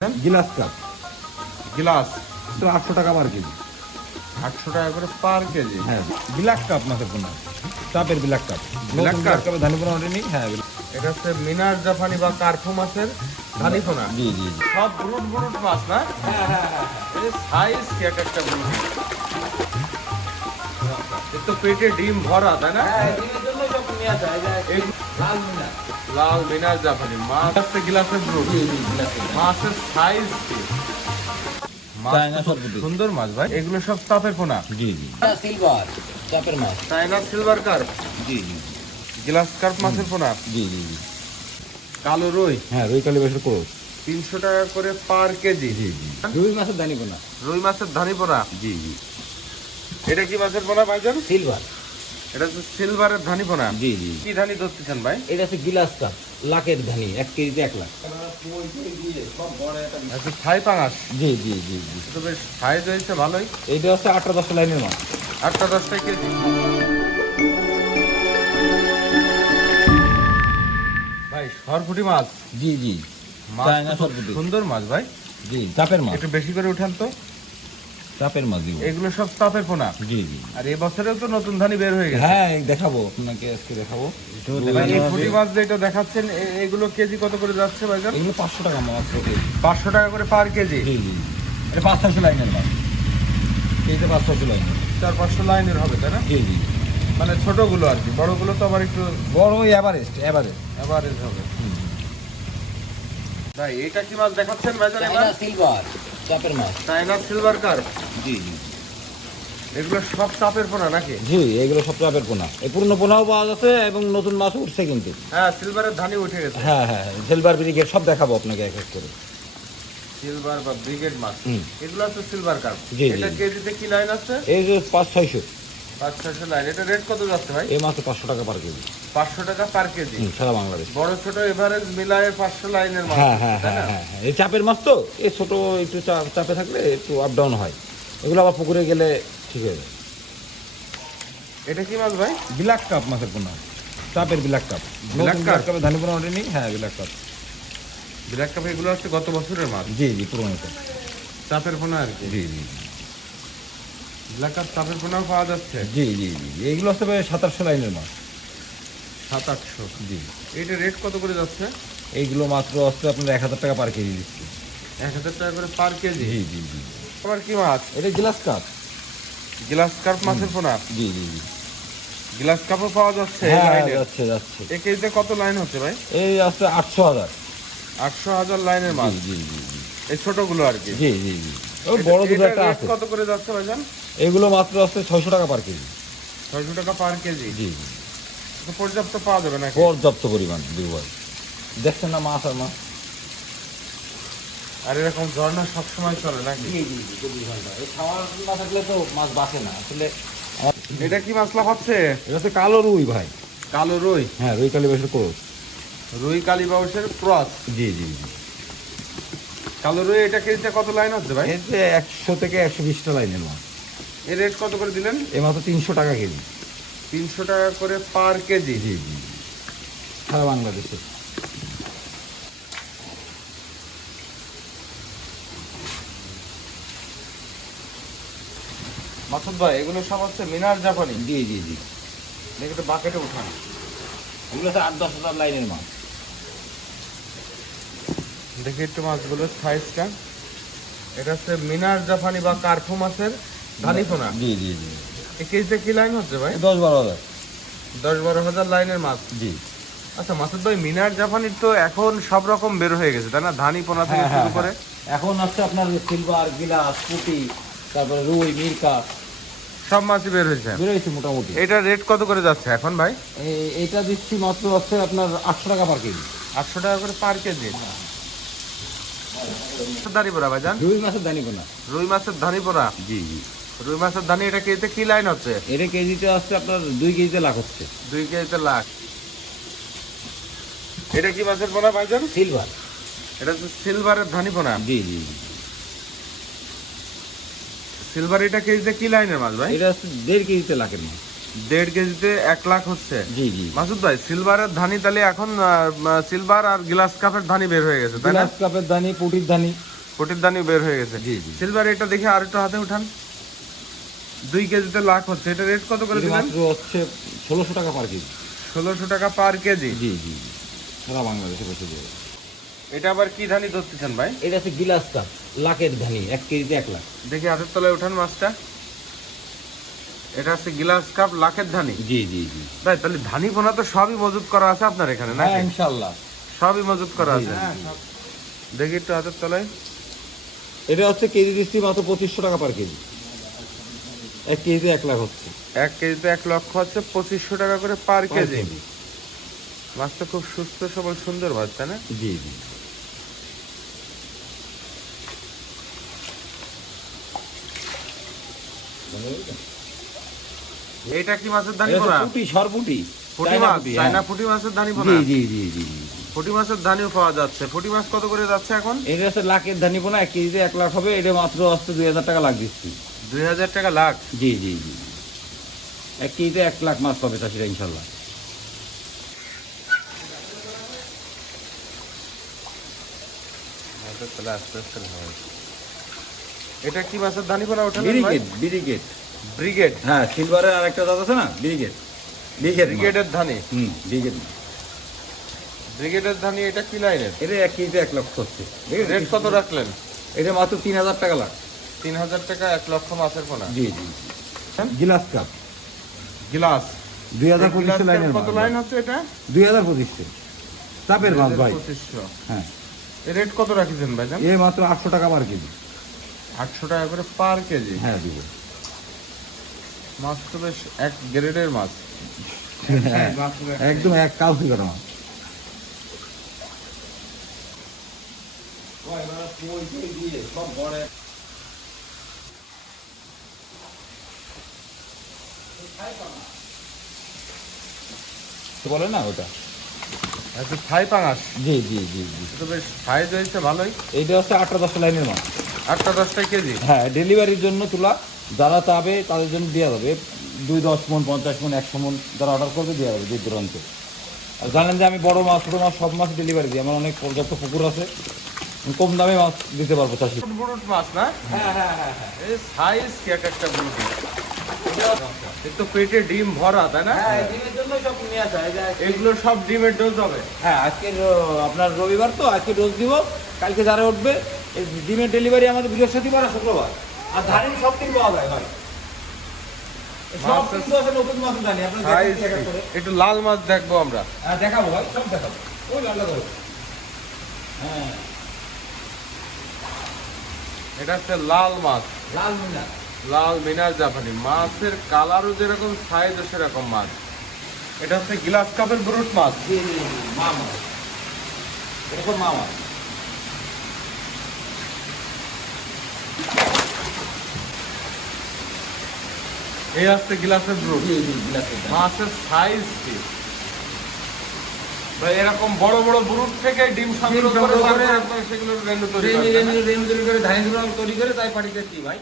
Glass cup glass তো 800 টাকা পার KG. 800 টাকা করে পার কেজি। হ্যাঁ, ব্ল্যাক কাপ মাছের পোনা, চাপের ব্ল্যাক কাপ। ব্ল্যাক কাপ ধানি পোনা ওটা নেই। হ্যাঁ, এটা হচ্ছে মিনার জাপানি বা কার্পো মাছের ধানিপোনা। জি জি জি। সব ব্রুট ব্রুট মাছ না? হ্যাঁ হ্যাঁ হ্যাঁ। এই সাইজ কি এক একটা ব্রুট। এর তো পেটে ডিম ভরা, তাই না? এই লাল মিনার জাপানি মাছ হচ্ছে গ্লাসের ব্রুট। মাছের সাইজ কি? মাছ চায়না তো সরপুটি। সুন্দর মাছ ভাই। এগুলো সব চাপের পোনা। জি জি সিলভার চাপের মাছ। চায়না সিলভার কার্প, জি জি গ্লাস কার্প মাছের পোনা। জি জি জি। কালো রুই হ্যাঁ, রুই কালীবাসের কোষ। 300 টাকা করে পার কেজি। জি জি। রুই মাছের ধানি পোনা। রুই মাছের ধানিপোনা। জি জি। এটা কি মাছের পোনা ভাইজান? সিলভার, এটা হচ্ছে সিলভারের ধানিপোনা। জি জি। কি ধানি ধরতেছেন ভাই? এটা হচ্ছে গিলাস কাপ, লাখের ধানি, 1 কেজিতে 1 লাখ। আচ্ছা, থাই পাঙাশ। জি জি জি জি। এটা তো বেশ সাইজ হয়েছে ভালোই। এইটা হচ্ছে 8-10 লাইনের মাছ। 8-10 টাকা কেজি। ভাই সরপুটি মাছ। জি জি। মাছ চায়না তো খুব সরপুটি। সুন্দর মাছ ভাই। জি, চাপের মাছ। একটু বেশি করে উঠান তো। চাপের মাছ দিব। এগুলো সব চাপের পোনা। জি জি। আর এবছরেও তো নতুন ধানি বের হয়ে গেছে। হ্যাঁ, দেখাবো আপনাকে, আজকে দেখাবো। ভাই, এই পুঁটি মাছ যেটা দেখাচ্ছেন এগুলো কেজি কত করে যাচ্ছে ভাইজান? এগুলো 500 টাকা মাত্র কেজি। 500 টাকা করে পার কেজি। জি জি। এটা 500 লাইনের মাছ। কেজিতে 500 লাইনের। 400-500 লাইনের হবে, তাই না? জি জি। মানে ছোটগুলো আর কি, বড়গুলো তো আবার একটু বড় এভারেস্ট এভারেস্ট। এভারেজ হবে। ভাই এটা কি মাছ দেখাচ্ছেন ভাইজান এবার? চায়না সিলভার চাপের মাছ। China silver carp. জি জি। এগুলো সব চাপের পোনা নাকি? জি, এগুলো সব চাপের পোনা। এই পুরনো পোনাও পাওয়া যাচ্ছে এবং নতুন মাছ উঠছে কিন্তু। হ্যাঁ, সিলভারের ধানি উঠে গেছে। হ্যাঁ হ্যাঁ, সিলভার ব্রিগেড সব দেখাবো আপনাকে এক এক করে। সিলভার বা ব্রিগেড মাছ। হুম। এগুলো হচ্ছে সিলভার কার্প। জি, জি, এটা জি। কেজিতে কি লাইন আছে? এই যে 500-600। 500-600 লাইন। এটা রেট কত যাচ্ছে ভাই? এই মাছ তো 500 টাকা পার কেজি। 500 টাকা পার কেজি। সারা বাংলাদেশ। বড় ছোট এভারেজ মিলায়ে 500 লাইনের মাছ। হ্যাঁ হ্যাঁ তাই হ্যাঁ না? হ্যাঁ হ্যাঁ। এই চাপের মাছ তো, এই ছোট একটু চাপে থাকলে একটু আপ ডাউন হয়। এগুলো আবার পুকুরে গেলে ঠিক হয়ে যায়। এটা কি মাছ ভাই? ব্ল্যাক কাপ মাছের পোনা, চাপের ব্ল্যাক কাপ। Black cup? কাপে ধানি পোনা ওঠেনি। হ্যাঁ, ব্ল্যাক কাপ। ব্ল্যাক কাপ এগুলো হচ্ছে গত বছরের মাছ। জি জি, পুরোনো কাপ। চাপের পোনা আর কি। জি জি ব্ল্যাক কাপ চাপের পোনাও পাওয়া যাচ্ছে। জি জি জি। এইগুলো হচ্ছে 2700 লাইনের মাছ। 700-800। জি। এটা রেট কত করে যাচ্ছে? এইগুলো মাত্র হচ্ছে আপনার 1000 টাকা পার কেজি দিচ্ছি। 1000 টাকা করে পার কেজি। জি জি জি। আবার কি মাছ? এটা গ্লাস কাপ। গ্লাস কাপ মাছের পোনা। জি জি জি। গ্লাস কাপও পাওয়া যাচ্ছে এই হ্যাঁ, লাইনে। যাচ্ছে যাচ্ছে। এই কেজিতে কত লাইন হচ্ছে ভাই? এই আছে 800,000। 800,000 লাইনের মাছ। জি জি জি এই ছোটগুলো আর কি। জি জি জি। ওই বড় দুটো এটার একটা rate আছে। কত করে যাচ্ছে ভাইজান? এগুলো মাত্র আছে 600 টাকা পার কেজি। 600 টাকা পার কেজি। জি জি। তো পর্যাপ্ত পাওয়া যাবে নাকি? পর্যাপ্ত পরিমাণ দুর্বল। দেখছেন না মাছ আর মাছ। আর এরকম ঝর্ণা সবসময় চলে নাকি? জি জি জি, 24 ঘন্টা। এই খাওয়ার না থাকলে তো মাছ বাঁচে না আসলে। এটা কি মাছলা হচ্ছে? এটা হচ্ছে কালো রুই ভাই। কালো রুই। হ্যাঁ, রুই কালীবাসের কোষ। রুই কালীবাউসের ক্রস। জি জি জি। কালো রুই এটা কেজিতে কত লাইন হচ্ছে ভাই? এতে 100 থেকে 120টা লাইনের মাছ। এর রেট কত করে দিলেন? এই মাত্র 300 টাকা কেজি। 300 টাকা করে পার কেজি। জি জি জি। সারা বাংলাদেশে। মাসুদ ভাই এগুলো সব হচ্ছে মিনার জাপানি। জি জি জি। দেখে তো বাকেটে উঠান। এগুলো হচ্ছে 8-10 হাজার লাইনের মাছ। দেখি একটু মাছগুলোর সাইজটা। এটা হচ্ছে মিনার জাপানি বা কার্পো মাছের ধানিপোনা। জি জি জি। এই কেজিতে কি লাইন হচ্ছে ভাই? 10-12 হাজার। 10-12 হাজার লাইনের মাছ। জি। আচ্ছা মাসুদ ভাই, মিনার জাপানির তো এখন সব রকম বের হয়ে গেছে তাই না? ধানিপোনা থেকে হ্যাঁ, শুরু হ্যাঁ, করে এখন হচ্ছে আপনার সিলভার, গিলাস, পুঁটি, তারপরে রুই, মিরকা সব মাছই বের হয়েছে। বেরোয়েছে মোটামুটি। এটার রেট কত করে যাচ্ছে এখন ভাই? এইটা দিচ্ছি মাত্র হচ্ছে আপনার 800 টাকা পার কেজি। 800 টাকা করে পার কেজি। ধানিপোনা ভাইজান? রুই মাছের দানি পোনা। রুই মাছের ধানিপোনা। জি জি। রুই মাছের ধানি এটা কেজিতে কি লাইন হচ্ছে? এটা কেজিতে হচ্ছে আপনার 2 কেজিতে লাখ হচ্ছে। 2 কেজিতে লাখ। এটা কি মাছের পোনা ভাইজান? সিলভার, এটা হচ্ছে সিলভারের ধানিপোনা। জি জি জি। সিলভার এটা কেজিতে কি লাইনের মাছ ভাই? এটা হচ্ছে 1.5 কেজিতে লাখের মাছ। 1.5 কেজিতে 1 লাখ হচ্ছে। জি জি। মাসুদ ভাই সিলভারের ধানি তাহলে এখন সিলভার আর গ্লাস কাপের ধানি বের হয়ে গেছে তাই না? গ্লাস কাপের দানি, পুঁটির দানি। কোটির দানি বের হয়ে গেছে। জি, জি। সিলভার এটা দেখে আর একটু হাতে উঠান। 2 কেজিতে লাখ হচ্ছে, এটা রেট কত করে এটা দিবেন? মাত্র হচ্ছে 1600 টাকা পার কেজি। 1600 টাকা পার কেজি। জি জি জি, সারা বাংলাদেশে বসে যাবে। এটা আবার কি ধানি ধরতেছেন ভাই? এটা হচ্ছে গিলাস কাপ, লাখের ধানি, 1 কেজিতে 1 লাখ। দেখি হাতের তলায় উঠান মাছটা। এটা হচ্ছে গ্লাস কাপ লাখের ধানি। জি জি জি, ভাই তাহলে ধানি পোনা তো সবই মজুত করা আছে আপনার এখানে না? হ্যাঁ ইনশাআল্লাহ সবই মজুত করা জি, আছে। জি। দেখি একটু হাতের তলায়। এটা হচ্ছে কেজি দিচ্ছি মাত্র 2500 টাকা পার কেজি। 1 কেজিতে 1 লাখ হচ্ছে। 1 কেজিতে 1 লক্ষ হচ্ছে 2500 টাকা করে পার পার কেজি। কেজি। মাছটা খুব সুস্থ সবল সুন্দর মাছ, তাই না? জি জি। এইটা কি মাছের ধানি এটা পোনা? হচ্ছে পুঁটি, সরপুঁটি। পুঁটি চায়না মাছ, পুঁটি, চায়না হ্যাঁ। পুঁটি মাছের ধানি জি পোনা। জি জি জি জি। পুঁটি মাছের ধানিও পাওয়া যাচ্ছে। পুঁটি মাছ কত করে যাচ্ছে এখন? এটা হচ্ছে লাখের ধানি পোনা, 1 কেজিতে 1 লাখ হবে। এটা মাত্র হচ্ছে 2000 টাকা লাখ দিচ্ছি। 2000 টাকা লাখ। জি জি জি, 1 কেজিতে 1 লাখ মাছ পাবে চাষিরা ইনশাল্লাহ। হাতের তলায় আস্তে আস্তে হয়। এটা কি মাছের ধানি পোনা ওঠেন ভাই? Brigade, brigade. ব্রিগেড। হ্যাঁ, সিলভারের আরেকটা জাত আছে না, ব্রিগেড। ব্রিগেড, ব্রিগেডের ধানি। ব্রিগেড। ব্রিগেডের ধানি এটা কি লাইনের? এটা 1 কেজিতে 1 লক্ষ হচ্ছে। রেট কত রাখলেন? এটা মাত্র 3000 টাকা লাখ। 3000 টাকা 1 লক্ষ মাছের পোনা। জি জি। গিলাস কাপ গ্লাস 2025 লাইনের কত লাইন হচ্ছে এটা? 2025 চাপের মাছ ভাই। 2500। হ্যাঁ, এর রেট কত রাখিছেন ভাইজান? এ মাত্র 800 টাকা পার কেজি। 800 টাকা করে পার কেজি। হ্যাঁ দিব। মাছ তো বেশ এক গ্রেডের মাছ। হ্যাঁ, একদম এক কাউসি করা মাছ। বলে না ওটা। আচ্ছা থাই পাঙাশ। জি জি জি জি, তো বেশ সাইজ হয়েছে ভালোই। এইটা হচ্ছে 8-10 লাইনের মাছ। 8-10 কেজি। হ্যাঁ, ডেলিভারির জন্য তোলা, যারা চাবে তাদের জন্য দেওয়া যাবে। 2-10 মন, 50 মন, 100 মন যারা অর্ডার করবে দেওয়া যাবে দূর দূরান্ত। আর জানেন যে আমি বড় মাছ, ছোটো মাছ সব মাছ ডেলিভারি দিই। আমার অনেক পর্যাপ্ত পুকুর আছে, আমি কম দামে মাছ দিতে পারবো চাষি। বুরুট মাছ না? হ্যাঁ হ্যাঁ হ্যাঁ হ্যাঁ। এই সাইজ কি এক একটা বুরুট। এর তো পেটে ডিম ভরা, তাই না? হ্যাঁ, ডিমের জন্যই সব নিয়ে আসা। এই যে এগুলো সব ডিমের ডোজ হবে। হ্যাঁ, আজকে আপনার রবিবার তো, আজকে ডোজ দিব, কালকে যারা উঠবে। এই ডিমের ডেলিভারি আমাদের বৃহস্পতিবার আর শুক্রবার। আর ধানের সব দিন পাওয়া যায় ভাই। এই সব মাছের কিন্তু আছে, নতুন মাছ জানি আপনার সাইজ দেখাচ্ছি এক এক করে। একটু লাল মাছ দেখবো আমরা। হ্যাঁ দেখাবো ভাই, সব দেখাবো। ওই লালটা ধরো। হ্যাঁ, এটা হচ্ছে লাল মাছ, লাল মিনা। লাল মিনার জাপানি। মাছের কালারও যেরকম সাইজও সেরকম মাছ। এটা হচ্ছে গ্লাস কাপের ব্রুট মাছ। জি জি জি, মা মাছ। এটা সব মা মাছ। এই হচ্ছে গ্লাসের ব্রুট। জি জি, বিলাসের দাম। মাছের সাইজ কি ভাই, এরকম বড় বড় ব্রুট থেকে ডিম সংগ্রহ করে সংগ্রহ করে তারপরে আপনারা সেগুলোর রেনু তৈরি রেনু করেন, তাই না? রেনু রেনু তৈরি করে, ধানের গুঁড়ো তৈরি করে তাই পাঠিয়ে দিচ্ছি ভাই।